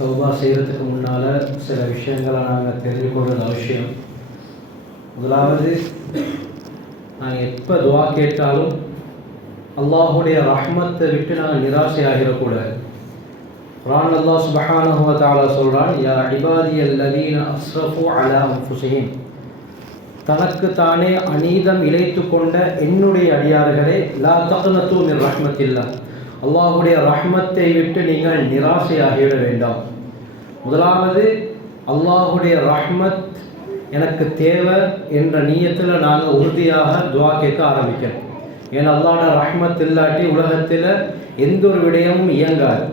தௌபா செய்கிறதுக்கு முன்னால் சில விஷயங்களை நாங்கள் தெரிஞ்சு கொள்வது அவசியம். முதலாவது, நாங்கள் எப்போ துவா கேட்டாலும் அல்லாஹுடைய ரஹ்மத்தை விட்டு நாங்கள் நிராசை ஆகிடக்கூடாது. குர்ஆன் அல்லாஹ் சுப்ஹானஹு வ தஆலா சொல்கிறான், யா இபாதியல் லதீன அஸ்ரஃபு அலா அன்ஃபுஸிஹிம், தனக்கு தானே அநீதம் இழைத்து கொண்ட என்னுடைய அடியார்களே, லா தக்னது மின் ரஹ்மத்தில்லாஹ், அல்லாஹுடைய ரஹ்மத்தை விட்டு நீங்கள் நிராசையாகிவிட வேண்டாம். முதலாவது, அல்லாஹுடைய ரஹ்மத் எனக்கு தேவை என்ற நீயத்தில் நாங்கள் உறுதியாக துவா கேட்க ஆரம்பிக்கிறோம். ஏன்னா அல்லாஹ்வுடைய ரஹ்மத் இல்லாட்டி உலகத்தில் எந்த ஒரு விடயமும் இயங்காது.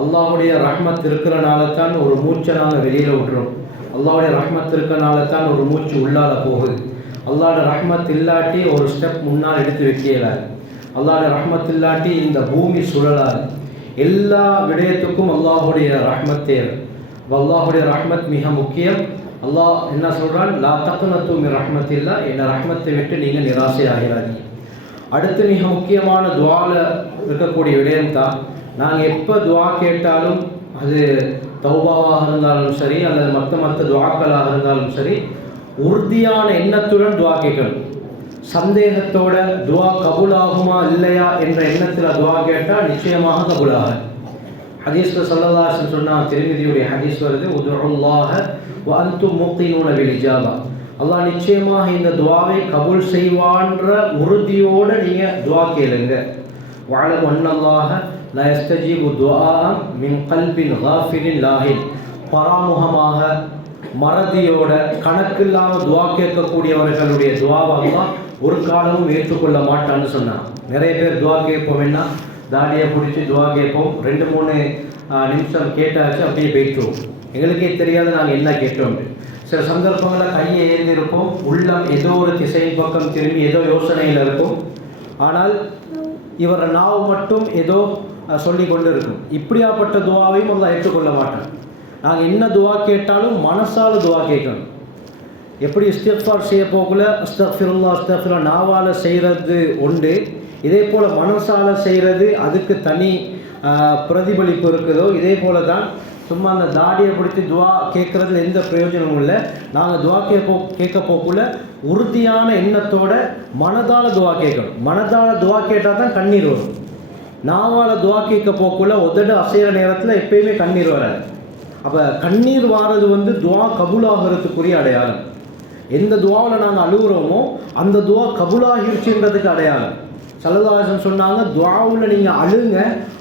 அல்லாஹுடைய ரஹ்மத் இருக்கிறனால தான் ஒரு மூச்சை நாங்கள் வெளியில் விடுறோம். அல்லாஹுடைய ரஹ்மத் இருக்கிறனால தான் ஒரு மூச்சு உள்ளால போகுது. அல்லாஹுடைய ரஹ்மத் இல்லாட்டி ஒரு ஸ்டெப் முன்னால் எடுத்து வைக்கலாது. அல்லாஹுடைய ரஹ்மத் இல்லாட்டி இந்த பூமி சுழலாது. எல்லா விடயத்துக்கும் அல்லாஹுடைய ரஹ்மத் தேவை. அல்லாஹுடைய ரஹ்மத் மிக முக்கியம். அல்லாஹ் என்ன சொல்கிறான், லா தக்னது மின் ரஹ்மத்தில்லா, என்ற ரஹ்மத்தை விட்டு நீங்கள் நிராசை ஆகிறாதீங்க. அடுத்து மிக முக்கியமான துவாவில் இருக்கக்கூடிய விடயம் தான், நாங்கள் எப்போ துவா கேட்டாலும் அது தௌபாவாக இருந்தாலும் சரி அல்லது மற்ற துவாக்களாக இருந்தாலும் சரி, உறுதியான எண்ணத்துடன் துவா கேட்கணும். சந்தேகத்தோட துவா கபூலாகுமா இல்லையா என்ற எண்ணத்தில் துவா கேட்டால் நிச்சயமாக கபூலாக. ஹதீஸில் ஸல்லல்லாஹு அலைஹி வஸல்லம் சொன்னால், திருமதியுடைய ஹதீஸ் வருது, உதுல்லாஹ வ அன்தும் மூகினூன பில் இஜாபா, அல்லாஹ் நிச்சயமாக இந்த துவாவை கபூல் செய்வான்ற உறுதியோடு நீங்கள் துவா கேளுங்க. வஅலம் அன்னல்லாஹ லா யஸ்தஜீபு துஆஅ மின் கல்பின் காஃபிலின் லாஹின், பராமுகமாக மறதியோட கணக்கில்லாமல் துவா கேட்கக்கூடியவர்களுடைய துவாவை அல்லாஹ் ஒரு காலமும் ஏற்றுக்கொள்ள மாட்டான்னு சொன்னான். நிறைய பேர் துவா கேட்போம், என்ன தாடியை பிடிச்சி துவா கேட்போம், 2-3 நிமிஷம் கேட்டாச்சு அப்படியே போயிட்டுருவோம், எங்களுக்கே தெரியாது நாங்கள் என்ன கேட்டோம். சில சந்தர்ப்பங்களில் கையை ஏந்திருப்போம், உள்ளம் ஏதோ ஒரு திசையின் பக்கம் திரும்பி ஏதோ யோசனையில் இருக்கும், ஆனால் இவர நாவு மட்டும் ஏதோ சொல்லி கொண்டு இருக்கும். இப்படியாப்பட்ட துவாவையும் அல்லாஹ் ஏற்றுக்கொள்ள மாட்டான். நாங்கள் என்ன துவா கேட்டாலும் மனசால் துவா கேட்கணும். எப்படி இஸ்திக்ஃபார் செய்ய போகல அஸ்தக்ஃபிருல்லாஹ் அஸ்தக்ஃபிருல்லாஹ் நாவால் செய்கிறது உண்டு, இதே போல் மனசால் செய்கிறது அதுக்கு தனி பிரதிபலிப்பு இருக்குதோ, இதே போல தான் சும்மா அந்த தாடியை பிடிச்சி துவா கேட்குறதுல எந்த பிரயோஜனமும் இல்லை. நாங்கள் துவா கேட்க போக்குள்ள உறுதியான எண்ணத்தோட மனதால் துவா கேட்கணும். மனதால் துவா கேட்டால் தான் கண்ணீர் வரும். நாவால் துவா கேட்க போக்குள்ள உதடு அசைகிற நேரத்தில் எப்பயுமே கண்ணீர் வராது. அப்போ கண்ணீர் வாரது துவா கபூலாகிறதுக்குரிய அடையாளம். எந்த துவாவில் நாங்கள் அழுகுறோமோ அந்த துவா கபூலாகிருச்சுன்றதுக்கு அடையாளம். ஸல்லல்லாஹு அலைஹி வஸல்லம் சொன்னாங்க, துவாவில் நீங்கள்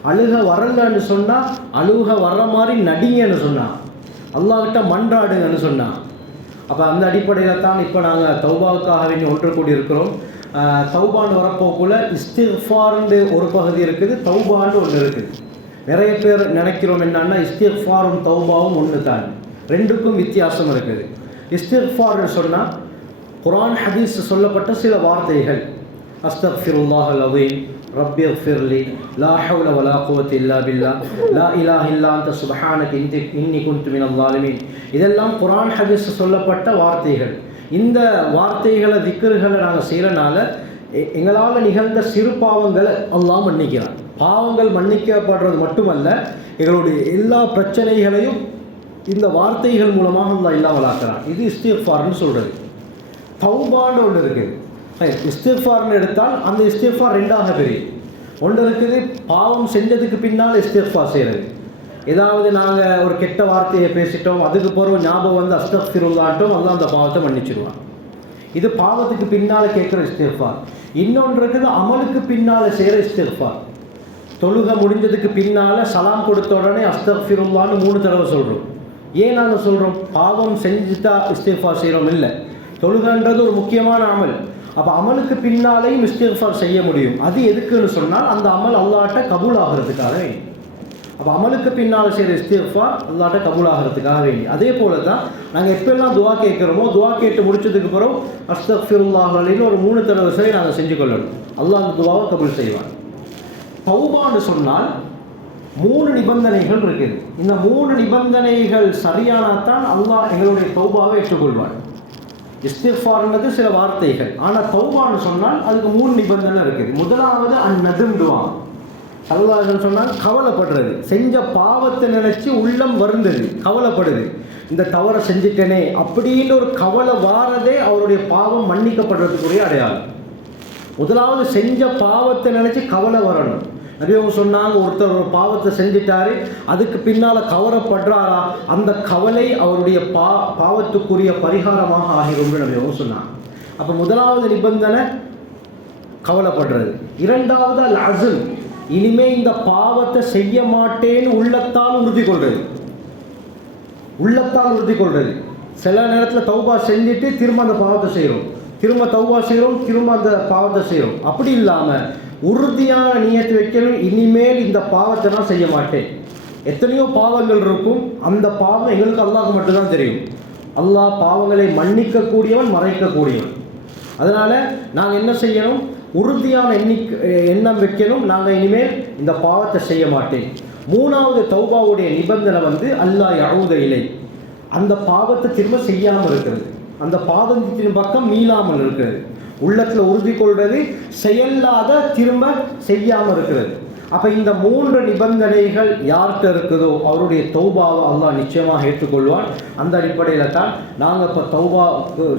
அழுக வரலன்னு சொன்னால் அழுக வர்ற மாதிரி நடிங்கன்னு சொன்னான், அல்லாஹ்கிட்ட மன்றாடுங்கன்னு சொன்னான். அப்போ அந்த அடிப்படையில் தான் இப்போ நாங்கள் தௌபாவுக்காக வேண்டி ஒன்று கூடி இருக்கிறோம். தௌபான்னு வரப்போக்குள்ள இஸ்திக்ஃபார்னு ஒரு பகுதி இருக்குது, தௌபான்னு ஒன்று இருக்குது. நிறைய பேர் நினைக்கிறோம் என்னன்னா இஸ்திக்ஃபாரும் தௌபாவும் ஒன்று தான், ரெண்டுக்கும் வித்தியாசம் இருக்குது. இஸ்திக்ஃபார்னு சொன்னால் குர்ஆன் ஹதீஸ் சொல்லப்பட்ட சில வார்த்தைகள், அஸ்தக்ஃபிருல்லாஹல் அஸீம், ரப்பி இக்ஃபிர்லி, லா ஹவ்ல வலா குவத்த இல்லா பில்லா, லா இலாஹ இல்லா அன்த சுப்ஹானக இன்னி குன்து மினல் ஸாலிமீன், இதெல்லாம் குர்ஆன் ஹதீஸ் சொல்லப்பட்ட வார்த்தைகள். இந்த வார்த்தைகளை திக்ருகளை நாங்கள் செய்கிறனால எங்களால் நிகழ்ந்த சிறு பாவங்களை அல்லாஹ் மன்னிக்கிறான். பாவங்கள் மன்னிக்கப்படுறது மட்டுமல்ல, எங்களுடைய எல்லா பிரச்சனைகளையும் இந்த வார்த்தைகள் மூலமாக அல்லாஹ் இல்லாமலாக்குறான். இது இஸ்திக்ஃபார்னு சொல்கிறது. தௌபான்னு ஒன்று இருக்குது. இஸ்திக்ஃபார்னு எடுத்தால் அந்த இஸ்திக்ஃபார் ரெண்டாக பிரியும். ஒன்று இருக்குது பாவம் செஞ்சதுக்கு பின்னால் இஸ்திக்ஃபார் செய்கிறது. ஏதாவது நாங்கள் ஒரு கெட்ட வார்த்தையை பேசிட்டோம், அதுக்கு பிறகு ஞாபகம் அஸ்தக்ஃபிருல்லாஹ்ட்டோம், அல்லாஹ் அந்த பாவத்தை மன்னிச்சிடுவான். இது பாவத்துக்கு பின்னால் கேட்குற இஸ்திக்ஃபார். இன்னொன்று இருக்குது அமலுக்கு பின்னால் செய்கிற இஸ்திக்ஃபார். தொழுகை முடிஞ்சதுக்கு பின்னால் சலாம் கொடுத்த உடனே அஸ்தக்ஃபிருல்லாஹ்னு 3 தடவை சொல்கிறோம். ஏன் நாங்கள் சொல்கிறோம்? பாவம் செஞ்சுட்டா இஸ்திக்ஃபார் செய்கிறோம் இல்லை, தொழுகைன்றது ஒரு முக்கியமான அமல். அப்போ அமலுக்கு பின்னாலேயும் இஸ்திக்ஃபார் செய்ய முடியும். அது எதுக்குன்னு சொன்னால் அந்த அமல் அல்லாஹ்ட்ட கபூல் ஆகிறதுக்காக வேண்டி. அப்போ அமலுக்கு பின்னால் செய்கிற இஸ்திக்ஃபார் அல்லாஹ்ட்ட கபூல் ஆகிறதுக்காக வேண்டி. அதே போல தான் நாங்கள் எப்பெல்லாம் துவா கேட்குறோமோ, துவா கேட்டு முடிச்சதுக்கு பிறகு அஸ்தக்ஃபிருல்லாஹ் அலைஹி ஒரு 3 தடவை சரி நாங்கள் செஞ்சு கொள்ளணும். அல்லாஹ் அந்த துவாவை கபூல் செய்வான். தௌபான்னு சொன்னால் 3 நிபந்தனைகள் இருக்குது. இந்த 3 நிபந்தனைகள் சரியானதான் அல்லாஹ் எங்களுடைய தௌபாவை ஏற்றுக்கொள்வார். இஸ்திக்ஃபார்ன்றது சில வார்த்தைகள், ஆனால் தௌபான்னு சொன்னால் அதுக்கு 3 நிபந்தனை இருக்குது. முதலாவது அந்நதும் துவா, சல்லல்லாஹு சொன்னாங்க, கவலைப்படுறது, செஞ்ச பாவத்தை நினைச்சு உள்ளம் வருந்தது, கவலைப்படுது, இந்த தவறை செஞ்சுட்டேனே அப்படின்னு ஒரு கவலை வாரதே அவருடைய பாவம் மன்னிக்கப்படுறதுக்குரிய அடையாளம். முதலாவது செஞ்ச பாவத்தை நினைச்சு கவலை வரணும். நபி அவங்க சொன்னாங்க, ஒருத்தர் ஒரு பாவத்தை செஞ்சிட்டாரு, அதுக்கு பின்னால் கவலைப்படுறாரா, அந்த கவலை அவருடைய பாவத்துக்குரிய பரிகாரமாக ஆகிரும் நபி அவங்க சொன்னாங்க. அப்போ முதலாவது நிபந்தனை கவலைப்படுறது. இரண்டாவது அல் அஸ்ம், இனிமே இந்த பாவத்தை செய்ய மாட்டேன்னு உள்ளத்தால் உறுதி கொள்றது. உள்ளத்தால் உறுதி கொள்றது. சில நேரத்தில் தௌபா செஞ்சுட்டு திரும்ப அந்த பாவத்தை செய்கிறோம், திரும்ப தௌபா செய்கிறோம், திரும்ப அந்த பாவத்தை செய்கிறோம். அப்படி இல்லாமல் உறுதியான நியத்து வைக்கணும், இனிமேல் இந்த பாவத்தை நான் செய்ய மாட்டேன். எத்தனையோ பாவங்கள் இருக்கும், அந்த பாவம் எங்களுக்கு அல்லாஹ்க்கு மட்டும்தான் தெரியும். அல்லாஹ் பாவங்களை மன்னிக்கக்கூடியவன், மறைக்கக்கூடியவன். அதனால் நாங்கள் என்ன செய்யணும், உறுதியான எண்ணம் வைக்கணும், நாங்கள் இனிமேல் இந்த பாவத்தை செய்ய மாட்டேன். மூணாவது தௌபாவுடைய நிபந்தனை அல்லாஹ் யஊத இலை, அந்த பாவத்தை திரும்ப செய்யாமல் இருக்கிறது, அந்த பாவத்தின் பக்கம் மீளாமல் இருக்கிறது. உள்ளத்தில் உறுதி கொள்வது, செயல்லாத திரும்ப செய்யாமல் இருக்கிறது. அப்போ இந்த மூன்று நிபந்தனைகள் யார்கிட்ட இருக்குதோ அவருடைய தௌபாவை அல்லாஹ் நிச்சயமாக ஏற்றுக்கொள்வான். அந்த அடிப்படையில் தான் நாங்கள் இப்போ தௌபா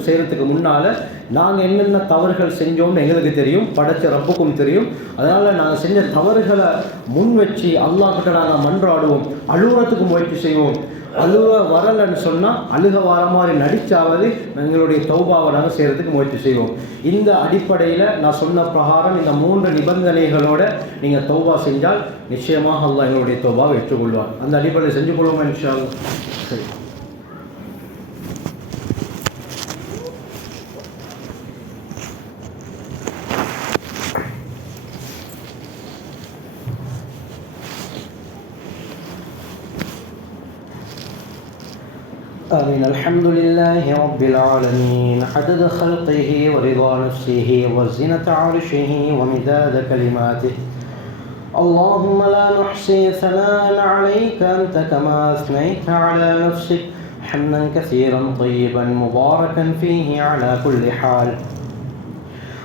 செய்கிறதுக்கு முன்னால் நாங்கள் என்னென்ன தவறுகள் செஞ்சோம்னு எங்களுக்கு தெரியும், படைச்ச ரப்புக்கும் தெரியும். அதனால் நாங்கள் செஞ்ச தவறுகளை முன் வச்சு அல்லாஹ்கிட்ட நாங்கள் மன்றாடுவோம், அழுகிறதுக்கு முயற்சி செய்வோம். அழுக வரலைன்னு சொன்னால் அழுக வர மாதிரி நடிச்சாவது எங்களுடைய தௌபாவை நாங்கள் செய்கிறதுக்கு முயற்சி செய்வோம். இந்த அடிப்படையில் நான் சொன்ன பிரகாரம் இந்த மூன்று நிபந்தனைகளோடு நீங்கள் தௌபா செஞ்சால் நிச்சயமாக அல்லாஹ் எங்களுடைய தௌபாவை ஏற்றுக்கொள்வார். அந்த அடிப்படையில் செஞ்சு கொள்வோமா இன்ஷா அல்லாஹ். சரி, آمين. الحمد لله رب العالمين، عدد خلقه ورضا نفسه وزنة عرشه ومداد كلماته. اللهم لا نحصي ثناء عليك أنت كما أثنيت على نفسك، حمدا كثيرا طيبا مباركا فيه على كل حال.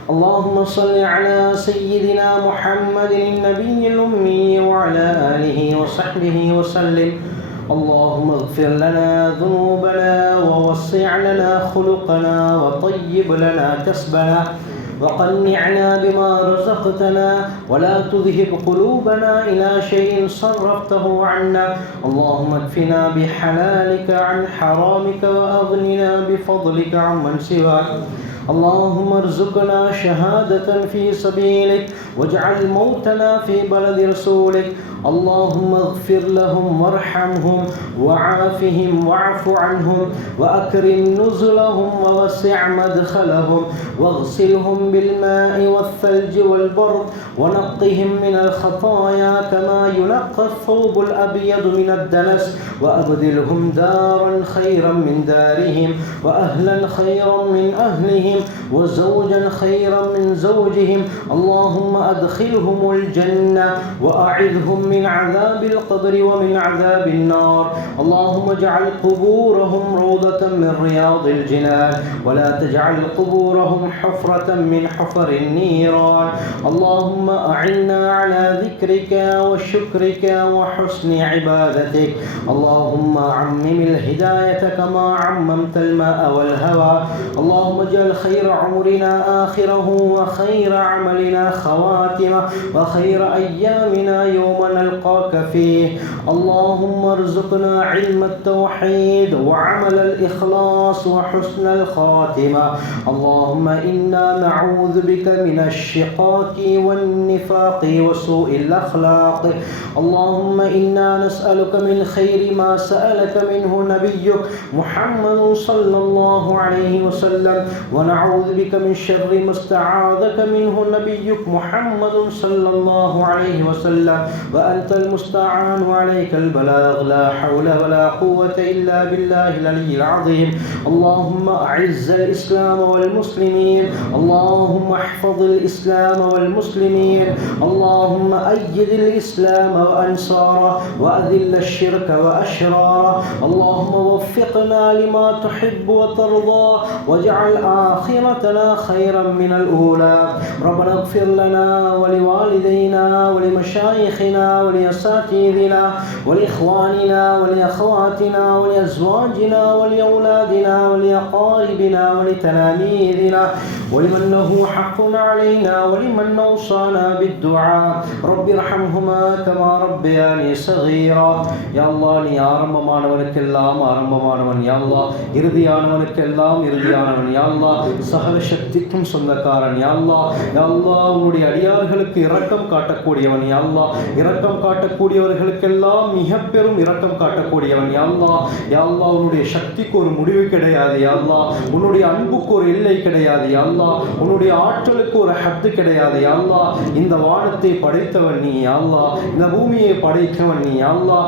اللهم صل على سيدنا محمد النبي الأمي وعلى آله وصحبه وسلم. اللهم اغفر لنا ذنوبنا ووسع لنا خلقنا وطيب لنا كسبنا وقنعنا بما رزقتنا ولا تذهب قلوبنا إلى شيء صرفته عنا. اللهم اكفنا بحلالك عن حرامك وأغننا بفضلك عمن سواك. اللهم ارزقنا شهادة في سبيلك واجعل موتنا في بلد رسولك. اللهم اغفر لهم وارحمهم وعافهم واعف عنهم وأكرم نزلهم ووسع مدخلهم واغسلهم بالماء والثلج والبرد ونقهم من الخطايا كما ينقى الثوب الأبيض من الدنس، وأبدلهم دارا خيرا من دارهم وأهلا خيرا من أهلهم وزوجا خيرا من زوجهم. اللهم أدخلهم الجنة وأعذهم من عذاب القبر ومن عذاب النار. اللهم اجعل قبورهم روضة من رياض الجنان ولا تجعل قبورهم حفرة من حفر النيران. اللهم أعنا على ذكرك وشكرك وحسن عبادتك. اللهم عمم الهداية كما عممت الماء والهوى. اللهم اجعل خير عمرنا آخره وخير عملنا خواتمه وخير أيامنا يوم نلقاك فيه. اللهم ارزقنا علم التوحيد وعمل الإخلاص وحسن الخاتمة. اللهم إنا نعوذ بك من الشقاق والنفاق وسوء الأخلاق. اللهم إنا نسألك من خير ما سألك منه نبيك محمد صلى الله عليه وسلم، ونعوذ بك من شر ما استعاذك منه نبيك محمد صلى الله عليه وسلم. فأنت المستعان وعليك البلاغ لا حول ولا قوة إلا بالله العلي العظيم. اللهم أعز الإسلام والمسلمين، اللهم احفظ الإسلام والمسلمين، اللهم أيد الإسلام وأنصاره وأذل الشرك وأشراره. اللهم وفقنا لما تحب وترضى واجعل آخرتنا خيرا من الأولى. ربنا اغفر لنا ولوالدينا ولمشايخنا ولأساتذتنا ولإخواننا ولأخواتنا ولأزواجنا ولأولادنا ولأقاربنا ولتلاميذنا ولمن له حق علينا ولمن أوصانا بالدعاء. رب ارحمهما كما ربياني صغيرا. يا الله நீ ஆரம்பமானவனுக்கெல்லாம் ஆரம்பமானவன், யா அல்லாஹ் இறுதியானவனுக்கெல்லாம் இறுதியானவன், யா அல்லாஹ் சகல சக்திக்கும் சொந்தக்காரன், யா அல்லாஹ் யா அல்லாஹ் உன்னுடைய அடியார்களுக்கு இரக்கம் காட்டக்கூடியவன், யா அல்லாஹ் இரக்கம் காட்டக்கூடியவர்களுக்கெல்லாம் மிக பெரும் இரக்கம் காட்டக்கூடியவன், யா அல்லாஹ் யா அல்லாஹ் உன்னுடைய சக்திக்கு ஒரு முடிவு கிடையாது, யா அல்லாஹ் உன்னுடைய அன்புக்கு ஒரு எல்லை கிடையாது, யா அல்லாஹ் உன்னுடைய ஆற்றலுக்கு ஒரு ஹத்து கிடையாது, யா அல்லாஹ் இந்த வானத்தை படைத்தவன் நீ, யா அல்லாஹ் இந்த பூமியை படைத்தவன் நீ, யா அல்லாஹ்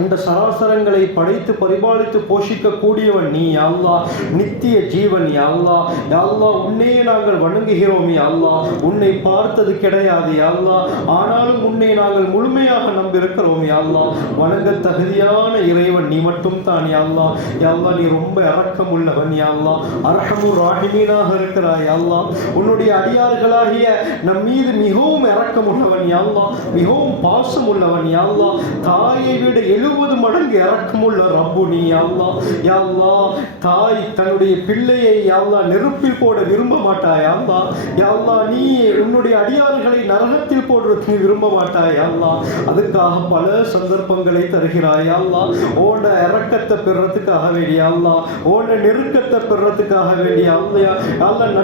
அந்த சராசரங்களை படைத்து பரிபாலித்து போஷிக்க கூடியவன் நீ, யா அல்லாஹ் நித்திய ஜீவன், யா அல்லாஹ் யா அல்லாஹ் உன்னையே நாங்கள் வணங்குகிறோம், யா அல்லாஹ் உன்னை பார்த்தது கிடையாது, யா அல்லாஹ் ஆனாலும் உன்னை நாங்கள் முழுமையாக நம்பியிருக்கிறோம், யா அல்லாஹ் வணங்க தகுதியான இறைவன் நீ மட்டும் தான், யா அல்லாஹ் யா அல்லாஹ் நீ ரொம்ப இரக்கம் உள்ளவன், யா அல்லாஹ் அர்ஹமுர் ராஹிமீனாக இருக்கிறாய், யா அல்லாஹ் உன்னுடைய அடியார்களாகிய நம் மீது மிகவும் இரக்கம் உள்ளவன், யா அல்லாஹ் மிகவும் பாசம் உள்ளவன், யா அல்லாஹ் தாயை விட 70 மடங்கு இரக்கமுள்ள ரப்பு நீ, யா அல்லாஹ் யா அல்லாஹ் தாய் தன்னுடைய பிள்ளையை யா அல்லாஹ் நெருப்பில் போட விரும்ப மாட்டாய், யா அல்லாஹ் யா அல்லாஹ் நீ உன்னுடைய அடியார்களை நரகத்தில் போடுறதுக்கு விரும்ப மாட்டாய், யா அல்லாஹ் அதுக்காக பல சந்தர்ப்பங்களை தருகிறாய், யா அல்லாஹ் ஓட இரக்கத்தை பெறறதுக்காக வேண்டிய, யா அல்லாஹ் ஓட நெருக்கத்தை பெறறதுக்காக வேண்டிய, அல்லாஹ்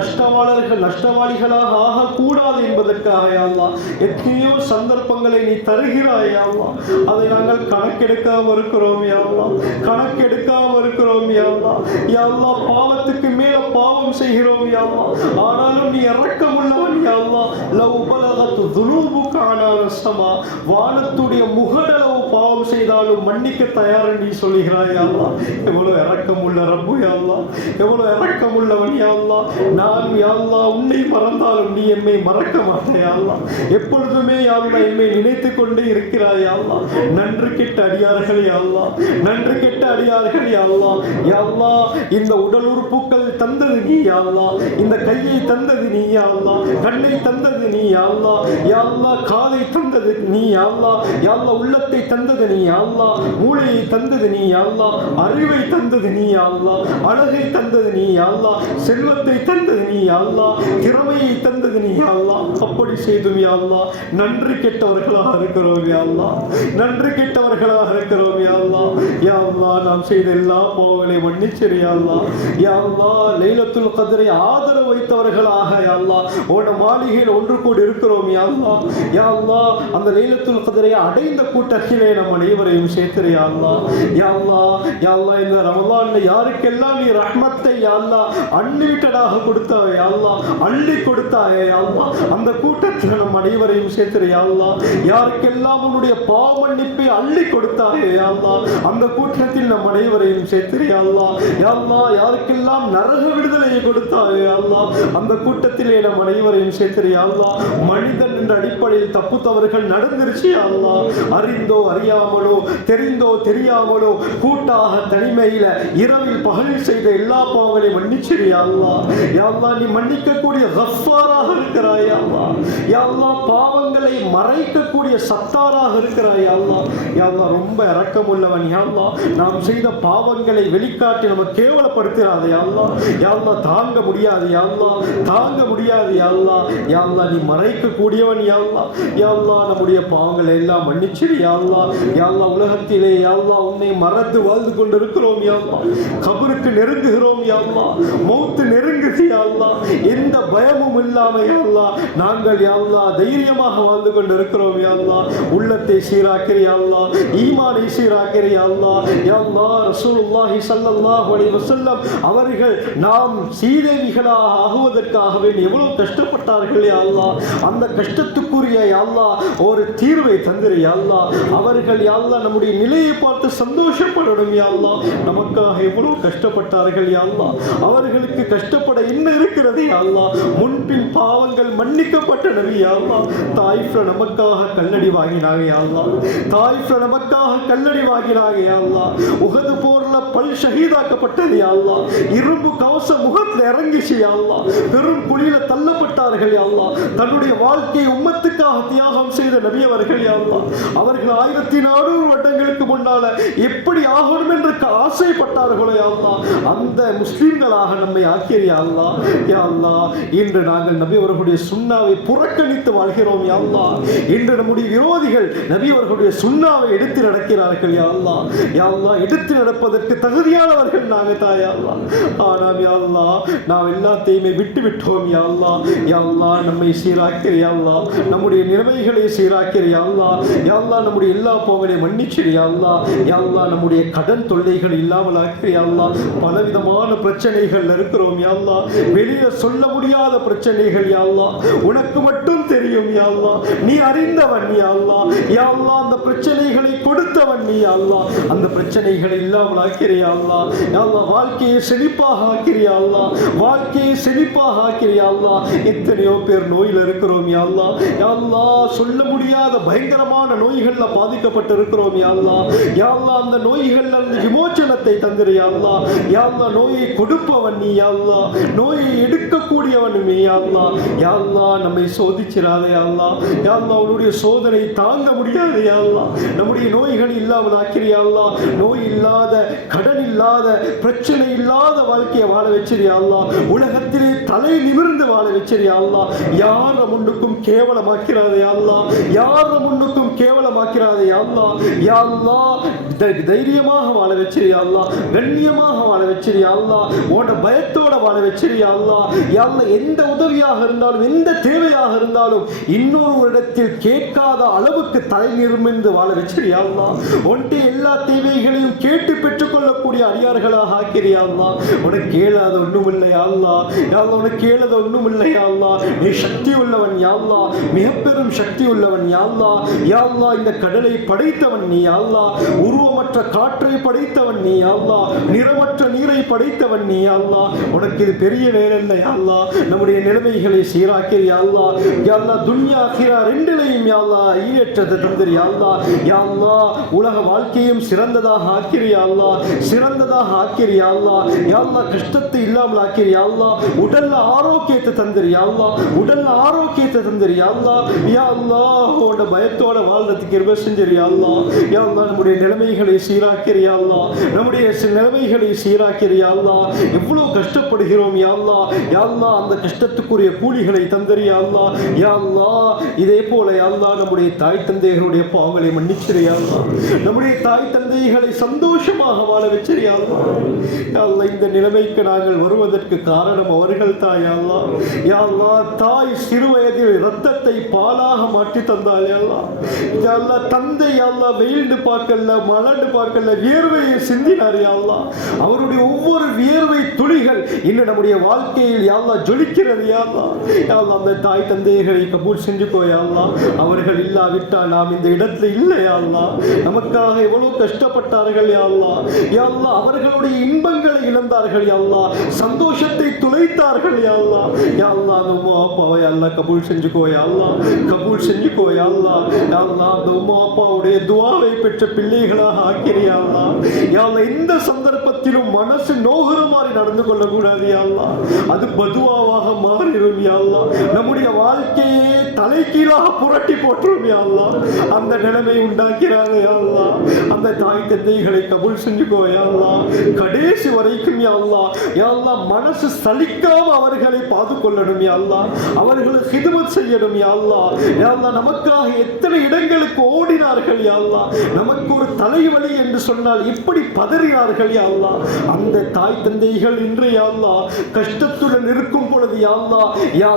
நஷ்டவாளிகளாக ஆகக்கூடாது என்பதற்காக, யா அல்லாஹ் எத்தனையோ சந்தர்ப்பங்களை நீ தருகிறாய், யா அல்லாஹ் அதை நாங்கள் கணக்கெடுக்காம இருக்கிறோம், யா அல்லாஹ் கணக்கெடுக்காம இருக்கிறோம், யா அல்லாஹ் யா அல்லாஹ் பாவத்துக்கு மேல பாவம் செய்கிறோம், யா அல்லாஹ் ஆனாலும் நீ இரக்கம் உள்ளவன், யா அல்லாஹ் லவ் பலகத் துனூபுக அனான ஸமா வானத்துடைய முகடளவு பாவம் செய்தாலும் மன்னிக்க தயார் நீ சொல்கிறாய், யா அல்லாஹ் எவ்வளவு இரக்கம் உள்ள ரப்பு, யா அல்லாஹ் எவ்வளவு இரக்கம் உள்ளவன், யா அல்லாஹ் நான் யா அல்லாஹ் உன்னை மறந்தாலும் நீ எம்மை மறக்க மாட்டாய், யா அல்லாஹ் எப்பொழுதுமே யா அல்லாஹ் எம்மை நினைத்து கொண்டே இருக்கிறாய், யா அல்லாஹ் நன்று கெட்ட அடியார்கள், யா அல்லாஹ் நன்று கெட்ட அடியார்கள், யா அல்லாஹ் யா அல்லாஹ் இந்த உடல் உறுப்புகள் தந்தது நீ, யா அல்லாஹ் இந்த கையை தந்தது நீ, யா அல்லாஹ் கண்ணை தந்தது நீ, யா அல்லாஹ் யா அல்லாஹ் காதை தந்தது நீ, யா அல்லாஹ் யா அல்லாஹ் உள்ளத்தை தந்தது நீ, யா அல்லாஹ் மூளையை தந்தது நீ, யா அல்லாஹ் அறிவை தந்தது நீ, யா அல்லாஹ் அழகை தந்தது நீ, யா அல்லாஹ் செல்வத்தை தந்தது நீ, யா அல்லாஹ் திறமையை தந்தது நீ, யா அல்லாஹ் அப்படி செய்தும் யா அல்லாஹ் நன்றி கெட்டவர்களாக இருக்கிறோம், யா அல்லாஹ் நன்றி கெட்டவர்களாக இருக்கிறோம், யா அல்லாஹ் யா அல்லாஹ் நாம் செய்த எல்லா பாவங்களை மன்னிச்சிரு, யா அல்லாஹ் யா அல்லாஹ் லைலத்துல் கத்ரை ஆதரவு வைத்தவர்களாக யா அல்லாஹ் உன் மாளிகையில் ஒன்று கூடி இருக்கிறோம், யா அல்லாஹ் யா அல்லாஹ் அந்த லைலத்துல் கத்ரை அடைந்த கூட்டத்திலே நம் அனைவரையும் சேர்த்திரு, யா அல்லாஹ் யா அல்லாஹ் யா அல்லாஹ் இந்த ரமலான்ல யாருக்கெல்லாம் நீ ரஹ்மத்தை யா அல்லாஹ் அன்லிமிட்டடாக கொடுத்தாய், யா அல்லாஹ் அள்ளி கொடுத்தாய், யா அல்லாஹ் அந்த கூட்டத்தில் நம் அனைவரையும் சேர்த்திரு, யா அல்லாஹ் யாருக்கெல்லாம் உன்னுடைய பாவ மன்னிப்பை அள்ளி கொடுத்தாய், யா அல்லாஹ் அந்த கூட்டத்தில் நம் அனைவரையும் சேர்த்திரு, யா அல்லாஹ் யா அல்லாஹ் யாருக்கெல்லாம் நரக விடுதலையை கொடுத்தாய், யா அல்லாஹ் அந்த கூட்டத்திலே நம் அனைவரையும் சேர்த்திரு, யா அல்லாஹ் மனிதன் என்ற அடிப்படையில் தப்பு தவறுகள் நடந்துருச்சு, யா அல்லாஹ் அறிந்தோ அறியாமலோ தெரிந்தோ தெரியாமலோ கூட்டாக தனிமையில இரவில் பகலில் செய்த எல்லா பாவங்களையும் மன்னிச்சிரு, யா அல்லாஹ் யா அல்லாஹ் நீ மன்னிக்கக்கூடிய கஃபாராக இருக்கிறாய், யா அல்லாஹ் யா அல்லாஹ் பாவங்களை மறைக்கக்கூடிய சத்தாராக இருக்கிறாய், யா அல்லாஹ் யா அல்லாஹ் ரொம்ப இரக்கம் உள்ளவன், யா அல்லாஹ் நாம் செய்த பாவங்களை வெளிக்காட்டி நம்ம கேவலப்படுத்தாதே, யா அல்லாஹ் யா அல்லாஹ் தாங்க முடியாது, யா அல்லாஹ் தாங்க முடியாது, யா அல்லாஹ் யா அல்லாஹ் நீ மறைக்க கூடியவன், யா அல்லாஹ் யா அல்லாஹ் நம்முடைய பாவங்களை எல்லாம் மன்னிச்சிரு, யா அல்லாஹ் யா அல்லாஹ் உலகத்திலே யா அல்லாஹ் உன்னை மறந்து வாழ்ந்து கொண்டிருக்கிறோம், யா அல்லாஹ் கபருக்கு நெருங்குகிறோம், யா அல்லாஹ் மௌத் நெருங்குது, யா அல்லாஹ் எந்த பயமும் இல்லாம யா அல்லாஹ் நாங்கள் யா அல்லாஹ் தைரியமாக வாழ்ந்து கொண்டிருக்கிறோம், யா அல்லாஹ் உள்ளத்தை சீராக்கிற, யா அல்லாஹ் ஈமானை சீராக்கிற, யா அல்லாஹ் யா அல்லாஹ் ரசூலுல்லாஹி ஸல்லல்லாஹு அலைஹி வஸல்லம் அவர்கள் நாம் சீதேவிகளாக ஆகுவதற்காகவே எவ்வளவு கஷ்டப்பட்டார்கள், யா அல்லாஹ் அந்த கஷ்ட கஷ்டத்துக்குரிய யா அல்லாஹ் ஒரு தீர்வை தந்திரு யா அல்லாஹ். அவர்கள் யா அல்லாஹ் நம்முடைய நிலையை பார்த்து சந்தோஷப்படணும் யா அல்லாஹ். நமக்காக எவ்வளவு கஷ்டப்பட்டார்கள் யா அல்லாஹ். அவர்களுக்கு கஷ்டப்பட என்ன இருக்கிறது யா அல்லாஹ். முன்பின் பாவங்கள் மன்னிக்கப்பட்ட நபி யா அல்லாஹ். தாயிஃப்ல நமக்காக கல்லடி வாங்கினாங்க யா அல்லாஹ். தாயிஃப்ல நமக்காக கல்லடி வாங்கினாங்க யா அல்லாஹ். உஹது போர்ல பல் ஷஹீதாக்கப்பட்டது யா அல்லாஹ். இரும்பு கவசம் முகத்துல இறங்கிச்சு யா அல்லாஹ். பெரும் குழியில தள்ளப்பட்டார்கள் யா அல்லாஹ். தன்னுடைய வாழ்க்கையை உம்மத்துக்காக தியாகம் செய்த நபி அவர்கள் யா அல்லாஹ். அவர்கள் 1400 வருடங்களுக்கு முன்னால எப்படி ஆகணும் என்று ஆசைப்பட்டார்களோ யா அல்லாஹ், அந்த முஸ்லிம்களாக நம்மை ஆக்கிய யா அல்லாஹ். யா அல்லாஹ், இன்று நாங்கள் நபி அவர்களுடைய சுன்னாவை புறக்கணித்து வாழ்கிறோம் யா அல்லாஹ். இன்று நம்முடைய விரோதிகள் நபி அவர்களுடைய சுன்னாவை எடுத்து நடக்கிறார்கள் யா அல்லாஹ். யா அல்லாஹ், எடுத்து நடப்பதற்கு தகுதியானவர்கள் நாங்கள் தான் யா அல்லாஹ். ஆனால் யா அல்லாஹ், நாம் எல்லாத்தையுமே விட்டு விட்டோம் யா அல்லாஹ். யா அல்லாஹ், நம்மை சீராக்கிற யா அல்லாஹ். நம்முடைய நிலைமைகளை சீராக்கிற யா அல்லாஹ். யா அல்லாஹ், நம்முடைய எல்லா பாவங்களையும் மன்னிச்சிரு யா அல்லாஹ். யா அல்லாஹ், நம்முடைய கடன் தொல்லைகள் இல்லாமல் ஆக்கிற யா அல்லாஹ். பலவிதமான பிரச்சனைகள் இருக்கிறோம் யா அல்லாஹ். வெளியில சொல்ல முடியாத பிரச்சனைகள் யா அல்லாஹ். உனக்கு மட்டும் தெரியும் யா அல்லாஹ். நீ அறிந்தவன் யா அல்லாஹ். யா அல்லாஹ், அந்த பிரச்சனைகளை கொடுத்தவன் நீ யா அல்லாஹ். அந்த பிரச்சனைகளை இல்லாமல் ஆக்கிற யா அல்லாஹ். யா அல்லாஹ், வாழ்க்கையை செழிப்பாக ஆக்கிற யா அல்லாஹ். வாழ்க்கையை செழிப்பாக ஆக்கிற யா அல்லாஹ். எத்தனையோ பேர் நோயில் இருக்கிறோம் யா அல்லாஹ். யா அல்லாஹ், சொல்ல முடியாத பயங்கரமான நோய்கள்ல பாதிக்கப்பட்டு இருக்கிறோம் யா அல்லாஹ். யா அல்லாஹ், அந்த நோய்கள்ல இருந்து விமோச்சனத்தை தந்திரு யா அல்லாஹ். யா அல்லாஹ், நோயை கொடுப்பவன் நீ யா அல்லாஹ். நோயை எடுக்கக்கூடியவன் நீ யா அல்லாஹ். யா அல்லாஹ், நம்மை சோதிச்சிராதே யா அல்லாஹ். யா அல்லாஹ், உன்னுடைய சோதனை தாங்க முடியாது யா அல்லாஹ். நம்முடைய நோய்கள் இல்லாமல் ஆக்கிறியா யா அல்லாஹ். நோய் இல்லாத, கடன் இல்லாத, பிரச்சனை இல்லாத வாழ்க்கையை வாழ வச்சிரியா அல்லாஹ். உலகத்திலே தலை நிமிர்ந்து வாழ வச்சிரியா அல்லாஹ். யார முன்னுக்கும் கேவலமாக்கிறாதே யா அல்லாஹ். யார முன்னுக்கும் கேவலமாக்கிறாதே யா அல்லாஹ். யா அல்லாஹ், தைரியமாக வாழ வச்சிரியா அல்லாஹ். கண்ணியமாக வாழ வச்சிரியா அல்லாஹ். உன்னோட பயத்தோட வாழ வச்சிரியா அல்லாஹ். யா அல்லாஹ், எந்த உதவியாக இருந்தாலும், எந்த தேவையாக இருந்தாலும் இன்னொரு இடத்தில் கேட்காத அளவுக்கு தலை நிமிர்ந்து வாழ வச்சிரியா அல்லாஹ். உன்கிட்ட எல்லா தேவைகளையும் கேட்டு பெற்றுக்கொள்ளக்கூடிய அடியார்களாக ஆக்கிறியா அல்லாஹ். உனக்கு கேளாத ஒன்றும் இல்லை யா அல்லாஹ். யா அல்லாஹ், உனக்கு கேளாத ஒன்றும் இல்லை யா அல்லாஹ். நீ சக்தி உள்ளவன் யா அல்லாஹ். மிக பெரும் சக்தி உள்ளவன் யா அல்லாஹ். யா அல்லாஹ், இந்த கடலை படைத்தவன் நீ யா அல்லாஹ். உருவமற்ற காற்றை படைத்தவன் நீ யா அல்லாஹ். நிறமற்ற நீரை படைத்தவன் நீ யா அல்லாஹ். உனக்கு இது பெரிய வேலை இல்லை யா அல்லாஹ். நம்முடைய நிலைமைகளை சீராக்கிற யா அல்லாஹ். யா அல்லாஹ், துன்யா ஆகிரா ரெண்டிலையும் யா அல்லாஹ் ஈரேற்றத்தை தந்திரு யா அல்லாஹ். யா அல்லாஹ், உலக வாழ்க்கையும் சிறந்ததாக ஆக்கிறியா அல்லாஹ். சிறந்ததாக ஆக்கிறியா அல்லாஹ். யா அல்லாஹ், கஷ்டத்தை இல்லாமல் ஆக்கிறியா அல்லாஹ். உடல்ல ஆரோக்கியத்தை தந்திரியா அல்லாஹ். உடல்ல ஆரோக்கியத்தை தந்திரியா அல்லாஹ். யா அல்லாஹ், உன்னோட பயத்தோட வாழ்றதுக்கு கிருபை செஞ்சிரியா அல்லாஹ். யா அல்லாஹ், நம்முடைய நிலைமைகளை சீராக்கிறியா அல்லாஹ். நம்முடைய நிலைமைகளை சீராக்கிறியா அல்லாஹ். எவ்வளவு கஷ்டப்படுகிறோம் யா அல்லாஹ். யா அல்லாஹ், அந்த கஷ்டத்துக்குரிய கூலிகளை தந்திரியா அல்லாஹ். யா அல்லாஹ், இதே போல யா அல்லாஹ், நம்முடைய தாய் தந்தைகளுடைய பாவங்களை மன்னிச்சிரியா அல்லாஹ். நம்முடைய தாய் தந்தைகளை சந்தோஷமாக வாழ வச்சிரியா அல்லாஹ். யா அல்லாஹ், இந்த நிலைமைக்கு நாங்கள் வருவதற்கு காரணம் அவர்கள் தான் யா அல்லாஹ். யா அல்லாஹ், தாய் சிறு வயதில் ரத்தத்தை பாலாக மாற்றி தந்தாள் யா அல்லாஹ். யா அல்லாஹ், தந்தை யா அல்லாஹ் வெயில்னு பார்க்கல, மலண்டு பார்க்கல, வியர்வையை சிந்தினார் யா அல்லாஹ். அவருடைய ஒவ்வொரு வியர்வை துளிகள் இன்னும் நம்முடைய வாழ்க்கையில் யா அல்லாஹ் ஜொலிக்கிறது யா அல்லாஹ். யா அல்லாஹ், அந்த தாய் தந்தைகளை கபூல் செஞ்சுக்கோ யா அல்லாஹ். அவர்கள் இல்லாவிட்டால் நாம் இந்த இடத்துல இல்லை யா அல்லாஹ். நமக்காக எவ்வளவு கஷ்டப்பட்டார்கள் யா அல்லாஹ். யா அல்லாஹ், அவர்களுடைய இன்பங்களை இழந்தார்கள் யா அல்லாஹ். சந்தோஷத்தை துளைத்தார்கள் யா அல்லாஹ். யா அல்லாஹ், அந்த உம்மா அப்பாவை அல்லாஹ் கபூல் செஞ்சுக்கோ யா அல்லாஹ். கபூல் செஞ்சுக்கோ யா அல்லாஹ். யா அல்லாஹ், அந்த உம்மா அப்பாவுடைய துஆவை பெற்ற பிள்ளைகளாக ஆக்கிறியா அல்லாஹ். யா அல்லாஹ், எந்த சந்தர்ப்பத்திலும் மனசு நோகுற மாதிரி நடந்து கொள்ளக்கூடாது யா அல்லாஹ். அது பதுவாவாக மாறிடும் யா அல்லாஹ். நம்முடைய வாழ்க்கையே தலைகீழாக புரட்டி போட்டுரும் யா அல்லாஹ். அந்த நிலைமை உண்டாக்கிறாங்க யா அல்லாஹ். அந்த தாய் தந்தைகளை கபூல் செஞ்சுக்கோ யா அல்லாஹ். கடைசி வரைக்கும் யா அல்லாஹ். யா அல்லாஹ், மனசு சலிக்காம அவர்களை பார்த்து கொள்ளணும் யா அல்லாஹ். அவர்களுக்கு ஹிதுமத் செய்யணும் யா அல்லாஹ். யா அல்லாஹ், நமக்காக எத்தனை இடங்களுக்கு ஓடினார்கள் யா அல்லாஹ். நமக்கு ஒரு தலைவலி என்று சொன்னால் எப்படி பதறினார்கள் யா அல்லாஹ். அந்த தாய் தந்தைகள் இன்று யா அல்லாஹ் கஷ்டத்துடன் இருக்கும் பொழுது யா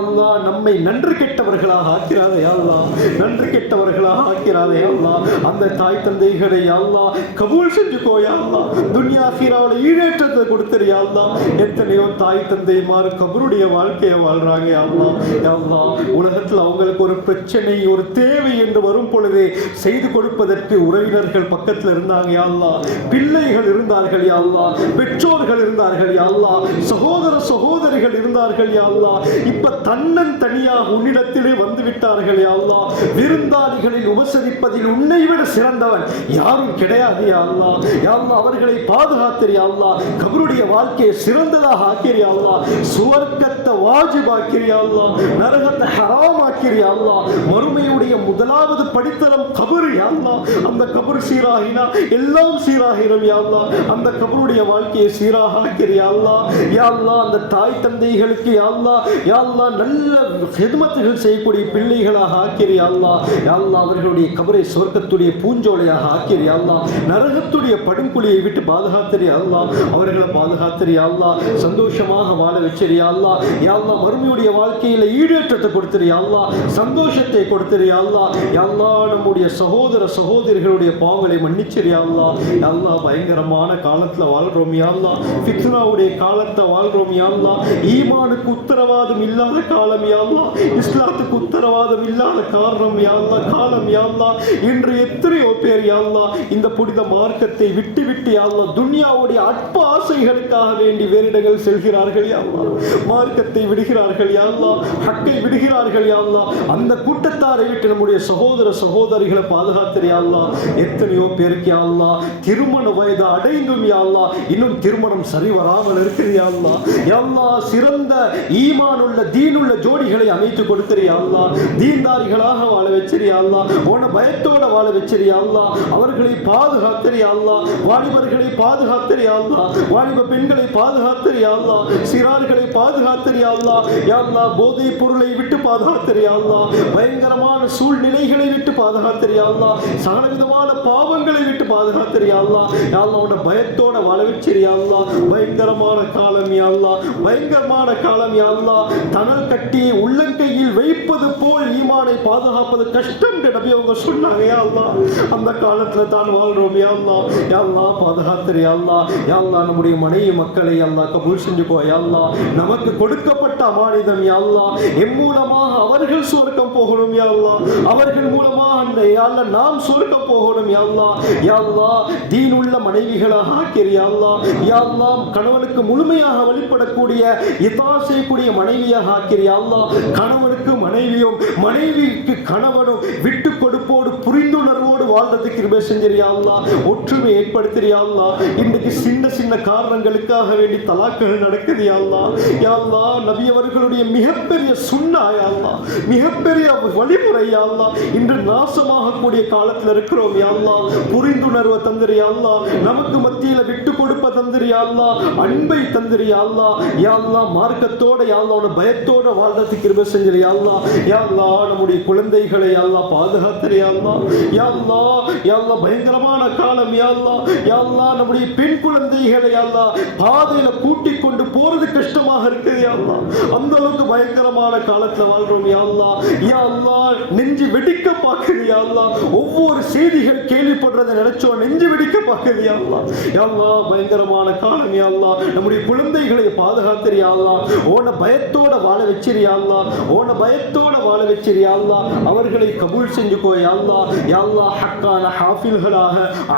அல்லாஹ் நம்மை நன்றி கெட்டவர்களாக ஆக்கிறாதே யா அல்லாஹ், நன்றி கெட்டவர்களாக ஆக்கிறாதே யா அல்லாஹ். அந்த தாய் தந்தைகளை யா அல்லாஹ் கபூல் செஞ்சுக்கோ யா அல்லாஹ். துன்யா ஆகிராவுல ஈடேற்றத்தை கொடுத்துரு யா அல்லாஹ். எத்தனையோ தாய் தந்தைமார் கபருடைய வாழ்க்கையை வாழ்றாங்க யா அல்லாஹ். யா அல்லாஹ், உலகத்தில் அவங்களுக்கு ஒரு பிரச்சனை ஒரு தேவை என்று வரும் பொழுதே செய்து கொடுப்பதற்கு உறவினர்கள் பக்கத்தில் இருந்தாங்க யா அல்லாஹ், பிள்ளைகள் இருந்தார்கள் யா அல்லாஹ், பெற்றோர்கள் இருந்தார்கள் யா அல்லாஹ், சகோதர சகோதரிகள் இருந்தார்கள் யா அல்லாஹ். இப்ப தன்னன் தனியாக உன்னிடத்திலே வந்து விட்டார்கள் யா அல்லாஹ். விருந்தாளிகளில் உபசரிப்பதில் உன்னை விட சிறந்தவன் யாரும் கிடையாது யா அல்லாஹ். யா அல்லாஹ், அவர்களை பாதுகாத்திரு யா அல்லாஹ். கபருடைய வாழ்க்கையை சிறந்ததாக ஆக்கிரு யா அல்லாஹ். சுவர்க்கத்தை வாஜிபாக்கிரு யா அல்லாஹ், நரகத்தை ஹராம் ஆக்கிரு யா அல்லாஹ். மறுமையுடைய முதலாவது படித்தளம் கபர் யா அல்லாஹ். அந்த கபர் சீராகினா எல்லாம் சீராகிரும் யா அல்லாஹ். அந்த கபருடைய வாழ்க்கையை சீராக ஆக்கிரு யா அல்லாஹ். யா அல்லாஹ், அந்த தாய் தந்தைகளுக்கு யா அல்லாஹ் நல்ல ஹித்மத்துகள் செய்யக்கூடிய பிள்ளைகளாக ஆக்கிரு யா அல்லாஹ். யா அல்லாஹ், அவர்களுடைய கபரை சொர்க்கத்துடைய பூஞ்சோலையாக ஆக்கிரு யா அல்லாஹ். நரகத்துடைய படுங்குழியை விட்டு பாதுகாத்திரு யா அல்லாஹ். அவர்களை பாதுகாத்திரு யா அல்லாஹ். சந்தோஷமாக வாழ வச்சிரு யா அல்லாஹ். யா அல்லாஹ், மறுமையுடைய வாழ்க்கையில ஈடேற்றத்தை கொடுத்துரு யா அல்லாஹ். சந்தோஷத்தை கொடுத்துரு யா அல்லாஹ். யா அல்லாஹ், நம்முடைய சகோதர சகோதரிகளுடைய பாவங்களை மன்னிச்சிரு யா அல்லாஹ். யா அல்லாஹ், பயங்கரமான காலத்துல வாழ்றோம் யா அல்லாஹ். ஃபித்னாவுடைய காலத்தை வாழ்றோம் யா அல்லாஹ். ஈமானுக்கு உத்தரவாதம் இல்லாத காலம் யா அல்லாஹ். இஸ்லாத்துக்கு உத்தரவாதம் இல்லாத காரணம் யா அல்லாஹ், காலம் யா அல்லாஹ். இன்று எத்தனையோ பேர் யா அல்லாஹ் இந்த புனித மார்க்கத்தை விட்டு விட்டு யா அல்லாஹ் துன்யாவுடைய அற்ப ஆசைகளுக்காக வேண்டி வேறு இடங்கள் செல்கிறார்கள் யா அல்லாஹ். மார்க்கத்தை விடுகிறார்கள் யா அல்லாஹ், ஹக்கை விடுகிறார்கள் யா அல்லாஹ். அந்த கூட்டத்தாரை விட்டு நம்முடைய சகோதர சகோதரிகளை பாதுகாத்திரு யா அல்லாஹ். எத்தனையோ பேருக்கு யா அல்லாஹ் திருமண வயது அடைந்தும் யா அல்லாஹ் இன்னும் திருமணம் சரி வராமல் இருக்குது யா அல்லாஹ். யா அல்லாஹ், சிறந்த ஈமானுள்ள தீனுள்ள ஜோடிகளை அமைத்து கொடுத்திரு யா அல்லாஹ். தீன்தாரிகளாக வாழ வச்சிரு யா அல்லாஹ். உன பயத்தோட வாழ வச்சிரு யா அல்லாஹ். அவர்களை பாதுகாத்திரு யா அல்லாஹ். வாலிபர்களை பாதுகாத்திரு யா அல்லாஹ். வாலிப பெண்களை பாதுகாத்திரு யா அல்லாஹ். சிறார்களை பாதுகாத்திரு யா அல்லாஹ். யா அல்லாஹ், போதைப் பொருளை விட்டு பாதுகாத்திரு யா அல்லாஹ். பயங்கரமான சூழ்நிலைகளை விட்டு பாதுகாத்திரு யா அல்லாஹ். சகலவிதமான பாவங்களை விட்டு பாதுகாத்திரு யா அல்லாஹ். யா அல்லாஹ், உன பயத்தோட வாழ வச்சிரு யா அல்லாஹ். பயங்கரமான காலம் யா அல்லாஹ், பயங்கரமான காலம் யா அல்லாஹ். தணல் கட்டி உள்ளங்கையில் வைப்பது போல் ஈமானை பாதுகாப்பது கஷ்டம் என்று நபி அவங்க சொன்னாங்க யா அல்லாஹ். அந்த காலத்துல தான் வாழ்றோம் யா அல்லாஹ். யா அல்லாஹ், பாதுகாத்திரு யா அல்லாஹ். யா அல்லாஹ், நம்முடைய மனைவி மக்களை அல்லாஹ் கபூல் செஞ்சுக்கோ யா அல்லாஹ். நமக்கு கொடுக்கப்பட்ட அமானிதம் யா அல்லாஹ். எம் மூலமாக அவர்கள் சுவர்க்கம் போகணும் யா அல்லாஹ். அவர்கள் மூலமாக அந்த யா அல்லாஹ் நாம் சுவர்க்கம் போகணும் யா அல்லாஹ். யா அல்லாஹ், தீனுள்ள மனைவிகளாக ஆக்கிரு யா அல்லாஹ். யா அல்லாஹ், கணவனுக்கு முழுமையாக வழிபடக்கூடிய இதாஅத் செய்யக்கூடிய மனைவியாக ஆக்கிரு யா அல்லாஹ். கணவனுக்கு மனைவியும் மனைவிக்கு கணவனும் விட்டு கொடுப்போடு புரிந்துணர்வோடு வாழ்றதுக்கு கிருபை செஞ்சிரு யா அல்லாஹ். ஒற்றுமை ஏற்படுத்திரு யா அல்லாஹ். இன்றைக்கு சின்ன சின்ன காரணங்களுக்காக வேண்டி தலாக்குகள் நடக்குது யா அல்லாஹ். யா அல்லாஹ், நபி அவர்களுடைய மிகப்பெரிய சுன்னா யா அல்லாஹ், மிகப்பெரிய வழிமுறை யா அல்லாஹ். இன்று நாசமாகக்கூடிய காலத்தில் இருக்கிறோம் யா அல்லாஹ். புரிந்துணர்வை தந்திரு யா அல்லாஹ். நமக்கு மத்தியில விட்டு கொடுப்ப தந்திரு யா அல்லாஹ். அன்பை தந்திரு யா அல்லாஹ். யா அல்லாஹ், மார்க்கத்தோட யா அல்லாஹ் பயத்தோட வாழ்றதுக்கு கிருபை செஞ்சிரு யா அல்லாஹ். யா அல்லாஹ், நம்முடைய குழந்தைகளை யா அல்லாஹ் பாதுகாத்திரு யா அல்லாஹ். யா அல்லாஹ், யா அல்லாஹ், பயங்கரமான காலம் யா அல்லாஹ். யா அல்லாஹ், நம்முடைய பெண் குழந்தைகளை யா அல்லாஹ் பாதையில கூட்டிக் கொண்டு போறது கஷ்டமாக இருக்குது யா அல்லாஹ். அந்த அளவுக்கு பயங்கரமான காலத்துல வாழ்றோம் யா அல்லாஹ். யா அல்லாஹ், நெஞ்சு வெடிக்க பார்க்குது யா அல்லாஹ். ஒவ்வொரு செய்திகள் கேள்விப்படுறதை நினைச்சோம் நெஞ்சு வெடிக்க பார்க்குது யா அல்லாஹ். யா அல்லாஹ், பயங்கரமான காலம் யா அல்லாஹ். நம்முடைய குழந்தைகளை பாதுகாத்திரு யா அல்லாஹ். ஓன பயத்தோட வாழ வச்சிரு யா அல்லாஹ். ஓன பயத்தோட வாழ வச்சிரு யா அல்லாஹ். அவர்களை கபூல் செஞ்சுக்கோ யா அல்லாஹ். யா அல்லாஹ், ஹக்கான ஹாஃபில்களாக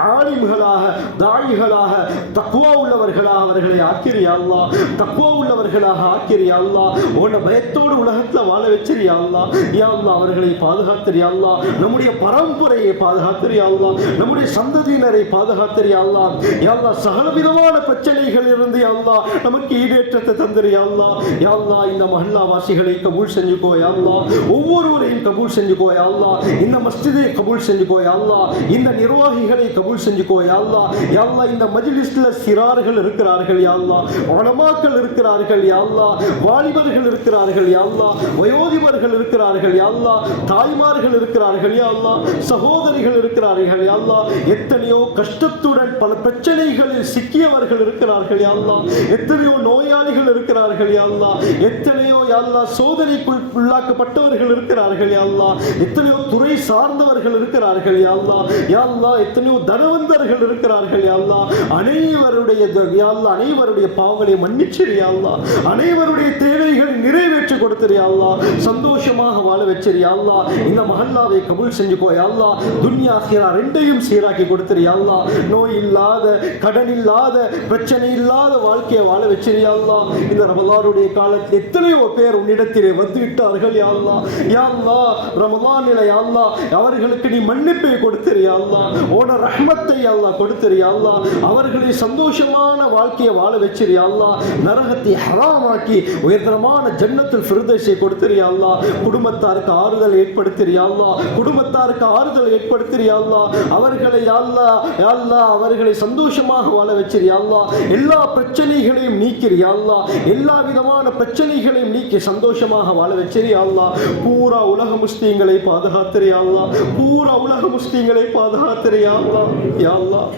ஆலிம்களாக தாயிகளாக தக்வா உள்ளவர்களாக அவர்களை ஆக்கிரு யா அல்லாஹ். தக்வா உள்ளவர்களாக ஆக்கிரு யா அல்லாஹ். ஓன பயத்தோடு உலகத்துல வாழ வச்சிரு யா அல்லாஹ். யா அல்லாஹ், அவர்களை பாதுகாத்திரு யா அல்லாஹ். நம்முடைய பரம்பரையை பாதுகாத்திரு யா அல்லாஹ். நம்முடைய சந்ததியினரை பாதுகாத்திரு யா அல்லாஹ். யா அல்லாஹ், சகலவிதமான பிரச்சனைகள் இருந்து யா அல்லாஹ் நமக்கு ஈடேற்றத்தை தந்திரு யா அல்லாஹ். யா அல்லாஹ், இந்த மஹல்லா வாசிகளை கபூல் செஞ்சுக்கோ யா அல்லாஹ். ஒவ்வொருவரையும் கபூல் செஞ்சுக்கோ யா அல்லாஹ். இந்த மஸ்ஜிதை கபூல் செஞ்சுக்கோ யா அல்லாஹ் இந்த நிர்வாகிகளை கபூல் செஞ்சுக்கோ யா அல்லாஹ். யா அல்லாஹ் இந்த மஜ்லிஸ்ல சிறார்கள் இருக்கிறார்கள் யா அல்லாஹ், உலமாக்கள் இருக்கிறார்கள் யா அல்லாஹ், வாலிபர்கள் இருக்கிறார்கள் யா அல்லாஹ், வயோதிபர்கள் இருக்கிறார்கள் யா அல்லாஹ், தாய்மார்கள் இருக்கிறார்கள் யா அல்லாஹ், சகோதரிகள் இருக்கிறார்கள் யா அல்லாஹ், எத்தனையோ கஷ்டத்துடன் பல பிரச்சனைகளில் சிக்கியவர்கள் இருக்கிறார்கள் யா அல்லாஹ், எத்தனையோ நோயாளிகள் இருக்கிறார்கள் யா அல்லாஹ், எத்தனையோ யா அல்லாஹ் சோதனைக்குள் உள்ளாக்கப்பட்டவர்கள் இருக்கிறார்கள் யா அல்லாஹ், எத்தனையோ துறை சார்ந்தவர்கள் இருக்கிறார்கள் யா அல்லாஹ், யா அல்லாஹ் எத்தனையோ தனவந்தர்கள் இருக்கிறார்கள் யா அல்லாஹ், அனைவருடைய யா அல்லாஹ் அனைவருடைய பாவங்களை மன்னிச்சிரு யா அல்லாஹ், அனைவருடைய தேவைகளை நிறைவேற்றி கொடுத்திரு யா அல்லாஹ், சந்தோஷமாக வாழ வச்சிரு யா அல்லாஹ். இந்த மஹல்லாவை கபூல் செஞ்சுக்கோ யா அல்லாஹ், துன்யா ஆகிரா ரெண்டையும் சீராக்கி கொடுத்திரு யா அல்லாஹ், நோய் இல்லாத கடன் இல்லாத பிரச்சனை இல்லாத வாழ்க்கையை வாழ வச்சிரு யா அல்லாஹ். இந்த ரமலானுடைய காலத்தில் எத்தனையோ பேர் உன்னிடத்திலே வந்து விட்டார்கள் யா அல்லாஹ், யா அல்லாஹ் ரமலானிலே யா அல்லாஹ் அவர்களுக்கு நீ மன்னிப்பை கொடுத்திரு யா அல்லாஹ், உன ரஹ்மத்தை யா அல்லாஹ் கொடுத்திரு யா அல்லாஹ், அவர்களை சந்தோஷமான வாழ்க்கையை வாழ வச்சிரு யா அல்லாஹ், நரகத்தை ஹராமாக்கி உயர்தரமான ஜன்னத்துல் ஃபிர்தௌஸை கொடுத்திரு யா அல்லாஹ், குடும்பத்தாருக்கு ஆறுதல் ஏற்படுத்திரு யா அல்லாஹ், குடும்பத்தாருக்கு ஆறுதல் ஏற்படுத்திரு யா அல்லாஹ், அவர்களை யா அல்லாஹ் யா அல்லாஹ் அவர்களை சந்தோஷமாக வாழ வச்சிரு யா அல்லாஹ், எல்லா பிரச்சனைகளையும் நீக்கிரு யா அல்லாஹ், எல்லா விதமான பிரச்சனைகளையும் நீக்கி சந்தோஷமாக வாழ வச்சிரு யா அல்லாஹ். பூரா உலக முஸ்லிம்களை பாதுகாத்திரு யா அல்லாஹ், பூரா உலக முஸ்லிம்களை பாதுகாத்திரு யா அல்லாஹ். யா அல்லாஹ்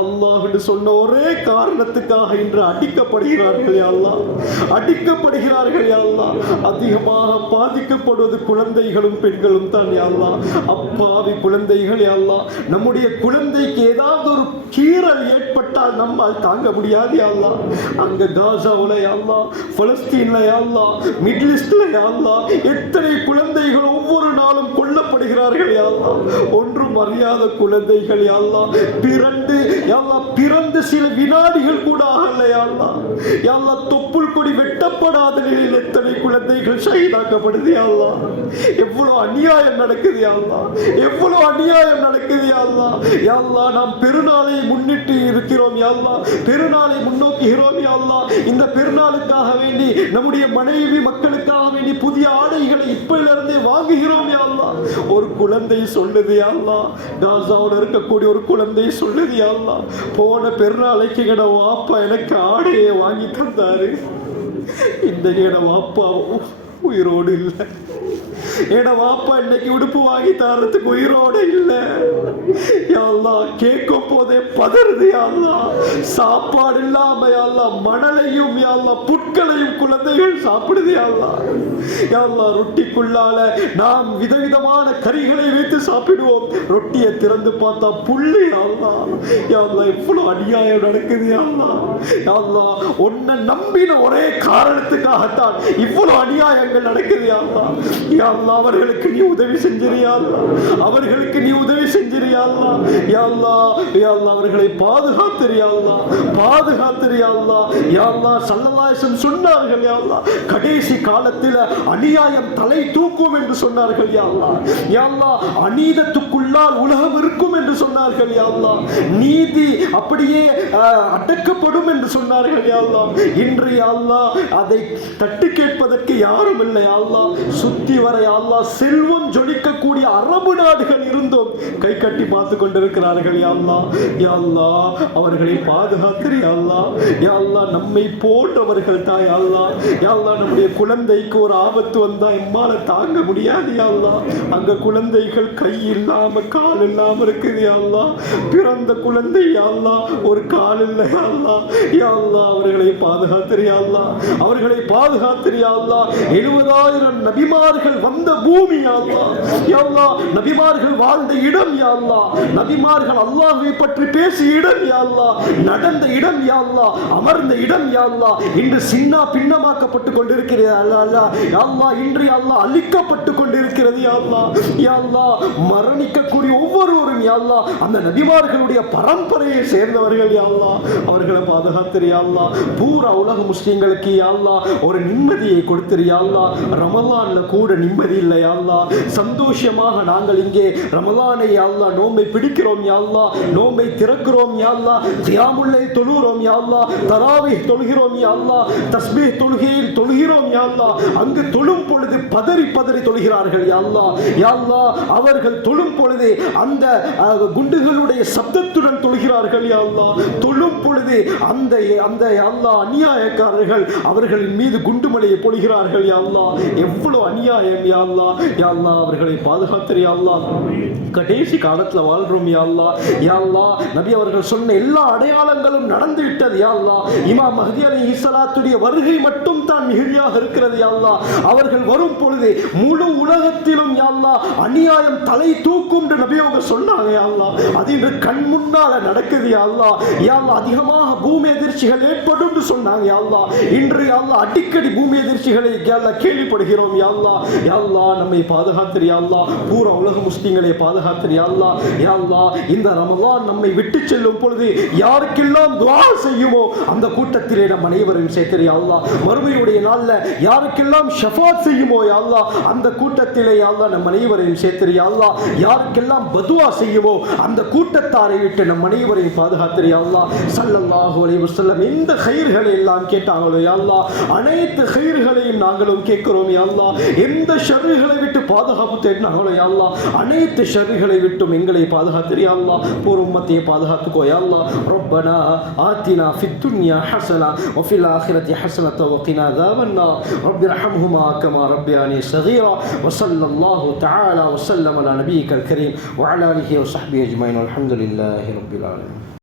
அல்லாஹ் என்று சொன்ன ஒரே காரணத்துக்காக இன்று அடிக்கப்படுகிறார்கள் யா அல்லாஹ், அடிக்கப்படுகிறார்கள் யா அல்லாஹ். அதிகமாக பாதிக்கப்படுவது குழந்தைகளும் பெண்களும் தான் யா அல்லாஹ். அப்பாவி குழந்தைகள் யா அல்லாஹ், நம்முடைய குழந்தைக்கு ஏதாவது ஒரு கீறல் ஏற்பட்டால் நம்மால் தாங்க முடியாது யா அல்லாஹ். அங்க காசாவுல யா அல்லாஹ், பலஸ்தீன்ல யா அல்லாஹ், மிடில் ஈஸ்ட்ல யா அல்லாஹ் எத்தனை குழந்தைகள் ஒவ்வொரு நாளும் கொல்லப்படுகிறார்கள் யா அல்லாஹ். ஒன்றும் அறியாத குழந்தைகள் யா அல்லாஹ், பிறந்து சில வினாடிகள் கூட ஆகல யா அல்லாஹ். யா அல்லாஹ் தொப்புள் கொடி வெட்டப்படாத நிலையில் எத்தனை குழந்தைகள் ஷஹீதாக்கப்படுது யா அல்லாஹ். எவ்வளவு அநியாயம் நடக்குது யா அல்லாஹ், எவ்வளவு அநியாயம் நடக்குது யா அல்லாஹ். யா அல்லாஹ் நாம் பெருநாளை முன்னிட்டு இருக்கிறோம் யா அல்லாஹ், பெருநாளை முன்னோக்குகிறோம் யா அல்லாஹ். இந்த பெருநாளுக்காக வேண்டி நம்முடைய மனைவி மக்களுக்காக வேண்டி புதிய ஆடைகளை இப்பயிலிருந்தே வாங்குகிறோம் யா அல்லாஹ். ஒரு குழந்தை சொல்லுது யா அல்லாஹ், காசாவில் இருக்கக்கூடிய ஒரு குழந்தை சொல்லுது யா அல்லாஹ், போன பெருநாளைக்கு எங்கட வாப்பா எனக்கு ஆடையை வாங்கி தந்தாரு, இந்த எட வாப்பா உயிரோடு இல்லை, எட வாப்பா இன்னைக்கு உடுப்பு வாங்கி தரத்துக்கு உயிரோடு இல்லை யா அல்லாஹ். கேட்கும் போதே பதறுது யா அல்லாஹ். சாப்பாடு இல்லாம யா அல்லாஹ் மணலையும் யா அல்லாஹ் புட்களையும் குழந்தைகள் சாப்பிடுது யா அல்லாஹ். யா அல்லாஹ் ரொட்டிக்குள்ளால நாம் விதவிதமான கறிகளை வைத்து சாப்பிடுவோம், ரொட்டியை திறந்து பார்த்தா புல்லு யா அல்லாஹ். யா அல்லாஹ் எவ்வளவு அநியாயம் நடக்குது யா அல்லாஹ். யா அல்லாஹ் உன்னை நம்பின ஒரே காரணத்துக்காகத்தான் இவ்வளவு அநியாயங்கள் நடக்குது யா அல்லாஹ். யா அல்லாஹ் அவர்களுக்கு நீ உதவி செஞ்சிரியா அல்லாஹ், அவர்களுக்கு நீ உதவி செஞ்சிரியா அல்லாஹ். யா அல்லாஹ் யா அல்லாஹ் அவர்களை பாதுகாத்திரியா அல்லாஹ், பாதுகாத்திரியா அல்லாஹ். யா அல்லாஹ் ஸல்லல்லாஹு அலைஹி வஸல்லம் சொன்னார்கள் யா அல்லாஹ், கடைசி காலத்தில் அநியாயம் தலை தூக்கும் என்று சொன்னார்கள் யா அல்லாஹ். யா அல்லாஹ் அநீதத்துக்குள்ளால் உலகம் இருக்கும் என்று சொன்னார்கள் யா அல்லாஹ், நீதி அப்படியே அடக்கப்படும் என்று சொன்னார்கள் யா அல்லாஹ். இன்று யா அல்லாஹ் அதை தட்டி கேட்பதற்கு யாரும் இல்லை யா அல்லாஹ். சுத்தி வர யா அல்லாஹ் செல்வம் ஜொலிக்கக்கூடிய அரபு நாடுகள் இருந்தும் கை கட்டி பார்த்து கொண்டிருக்கிறார்கள் யா அல்லாஹ். யா அல்லாஹ் அவர்களை பாதுகாத்திரு யா அல்லாஹ். யா அல்லாஹ் நம்மை போன்றவர்கள் தான் யா அல்லாஹ். யா அல்லாஹ் நம்முடைய குழந்தைக்கு ஒரு ஆபத்து வந்தா எம்மால தாங்க முடியாது யா அல்லாஹ். அங்க குழந்தைகள் கை இல்லாம கால் இல்லாம இருக்குது யா அல்லாஹ். பிறந்த குழந்தை யா அல்லாஹ் ஒரு கால் இல்லை யா அல்லாஹ். யா அல்லாஹ் அவர்களை பாதுகாத்திரு யா அல்லாஹ், அவர்களை பாதுகாத்திரு யா அல்லாஹ். 70,000 நபிமார்கள் வந்த பூமி யா அல்லாஹ். யா அல்லாஹ் நபிமார்கள் வாழ்ந்த இடம் யா அல்லாஹ், நபிமார்கள் அல்லாஹ்வை பற்றி பேசிய இடம் யா அல்லாஹ், நடந்த இடம் யா அல்லாஹ், அமர்ந்த இடம் யா அல்லாஹ் இன்று சின்ன பின்னமாக்கப்பட்டு கொண்டிருக்கிறது யா அல்லாஹ். யா அல்லாஹ் இன்று யா அல்லாஹ் அழிக்கப்பட்டு கொண்டிருக்கிறது யா அல்லாஹ். யா அல்லாஹ் மரணிக்கக்கூடிய ஒவ்வொருவரும் யா அல்லாஹ் அந்த நபிமார்களுடைய பரம்பரையை சேர்ந்தவர்கள் யா அல்லாஹ். அவர்களை பாதுகாத்திரு யா அல்லாஹ். பூரா உலக முஸ்லிம்களுக்கு யா அல்லாஹ் ஒரு நிம்மதியை கொடுத்திரு யா அல்லாஹ். ரமலான்ல கூட நிம்மதி நிம்மதி இல்லை யா அல்லாஹ். சந்தோஷமாக நாங்கள் இங்கே ரமலானை யா அல்லாஹ் நோன்பை பிடிக்கிறோம் யா அல்லாஹ், நோன்பை திறக்கிறோம் யா அல்லாஹ், கியாமுல் லைல் தொழுகிறோம் யா அல்லாஹ், தராவீஹ் தொழுகிறோம் யா அல்லாஹ், தஸ்பீஹ் தொழுகையில் தொழுகிறோம் யா அல்லாஹ். அங்கு தொழும் பொழுது பதறி பதறி தொழுகிறார்கள் யா அல்லாஹ். யா அல்லாஹ், அவர்கள் தொழும் பொழுது அந்த குண்டுகளுடைய சப்தத்துடன் தொழுகிறார்கள் யா அல்லாஹ். தொழும் பொழுது அந்த அந்த யா அல்லாஹ் அநியாயக்காரர்கள் அவர்களின் மீது குண்டுமலையை பொழிகிறார்கள் யா அல்லாஹ். எவ்வளவு அநியாயம் யா அல்லாஹ். யா அல்லாஹ், அவர்களை பாதுகாத்து யா அல்லாஹ். கடைசி காலத்துல வாழ்றோம் யா அல்லாஹ். யா அல்லாஹ், நபி அவர்கள் சொன்ன எல்லா அடையாளங்களும் நடந்து விட்டது யா அல்லாஹ். இமாம் மஹ்தி அலைஹிஸ்ஸலாத்துடைய வருகை மட்டும் தான் மிகுதியாக இருக்கிறது யா அல்லாஹ். அவர்கள் வரும் பொழுது முழு உலகத்திலும் யா அல்லாஹ் அநியாயம் தலை தூக்கும் என்று நபி அவங்க சொன்னாங்க யா அல்லாஹ். அது இன்று கண் முன்னால நடக்குது யா அல்லாஹ். யா அல்லாஹ், அதிகமாக பூமி எதிர்ச்சிகள் ஏற்படும் என்று சொன்னாங்க யா அல்லாஹ். இன்று யா அல்லாஹ் அடிக்கடி பூமி எதிர்ச்சிகளை யா அல்லாஹ் கேள்விப்படுகிறோம் யா அல்லாஹ். யா அல்லாஹ், நம்மை பாதுகாத்து யா அல்லாஹ். பூரா உலக முஸ்லிம்களை பாதுகாத்து யா அல்லாஹ். யா அல்லாஹ், இந்த ரமலான் நம்மை விட்டு செல்லும் பொழுது யாருக்கெல்லாம் துஆ செய்யுமோ அந்த கூட்டத்திலே நம் அனைவரையும் சேர்த்து யா அல்லாஹ். மறுமையுடைய நாள்ல யாருக்கெல்லாம் ஷஃபாத் செய்யுமோ யா அல்லாஹ் அந்த கூட்டத்திலே யா அல்லாஹ் நம் அனைவரையும் சேர்த்து யா அல்லாஹ். யாருக்கெல்லாம் பதுவா செய்யுமோ அந்த கூட்டத்தாரை விட்டு நம் அனைவரையும் பாதுகாத்து யா அல்லாஹ். ஸல்லல்லாஹு அலைஹி வஸல்லம் எந்த கைர்களை எல்லாம் கேட்டாங்களோ யா அல்லாஹ், அனைத்து கைர்களையும் நாங்களும் கேட்கிறோம் யா அல்லாஹ். எந்த ஷர்களை விட்டு பாதுகாப்பு தேடினாங்களோ யா அல்லாஹ், அனைத்து ஷர்களை விட்டும் எங்களை பாதுகாத்து யா அல்லாஹ். பூர உம்மத்தையை பாதுகாத்துக்கோ யா அல்லாஹ். ரப்பனா ஆத்தினா ஃபித் துன்யா ஹஸனா வ ஃபில் ஆখিরাতি ஹஸனத வ கினா அஸாபன்னார். ரப்பி ரஹம்ஹுமா கமா ரப்பியானி ஸகீரா. வ ஸல்லல்லாஹு தஆலா வ ஸல்லம அலா நபியிக்கல் கரீம் வ அலா ஆலிஹி வ ஸஹ்பிஹி அஜ்மஈன். அல்ஹம்துலில்லாஹி ரப்பில் ஆலமீன்.